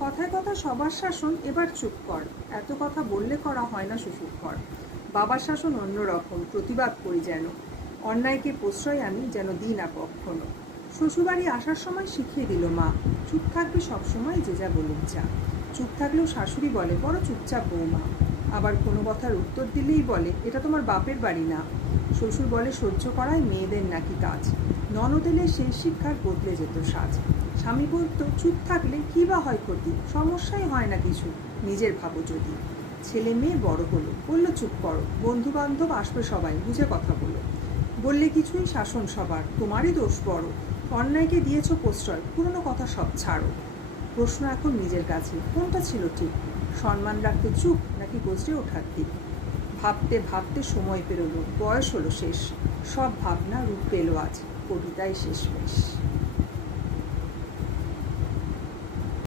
কথায় কথায় সবার শাসন, এবার চুপ কর। এত কথা বললে করা হয় না শ্বশুর ঘর। বাবার শাসন অন্যরকম, প্রতিবাদ করি যেন। অন্যায়কে প্রশ্রয় আমি যেন দিই না কখনো। শ্বশুরবাড়ি আসার সময় শিখিয়ে দিল মা, চুপ থাকবে সবসময়, যে যা বলুক যা। চুপ থাকলেও শাশুড়ি বলে, বড় চুপচাপ বৌমা। আবার কোনো কথার উত্তর দিলেই বলে, এটা তোমার বাপের বাড়ি না। শ্বশুর বলে, সহ্য করায় মেয়েদের নাকি কাজ। ননদ এলে সেই শিক্ষার বদলে যেত সাজ। স্বামী বলতো, চুপ থাকলে কী বা হয় ক্ষতি, সমস্যাই হয় না কিছু, নিজের ভাবো যদি। ছেলে মেয়ে বড় হলো, বললো চুপ করো, বন্ধু বান্ধব আসবে সবাই, বুঝে কথা বলো। বললে কিছুই শাসন সবার, তোমারই দোষ বড়। অন্যায়কে দিয়েছ প্রশ্রয়, পুরনো কথা সব ছাড়ো। প্রশ্ন এখন নিজের কাছে, কোনটা ছিল ঠিক? সম্মান রাখতে চুপ, নাকি গজরে ওঠার দিক? ভাবতে ভাবতে সময় পেরোলো, বয়স হলো শেষ। সব ভাবনা রূপ পেল আজ, কবিতায় শেষমেশ।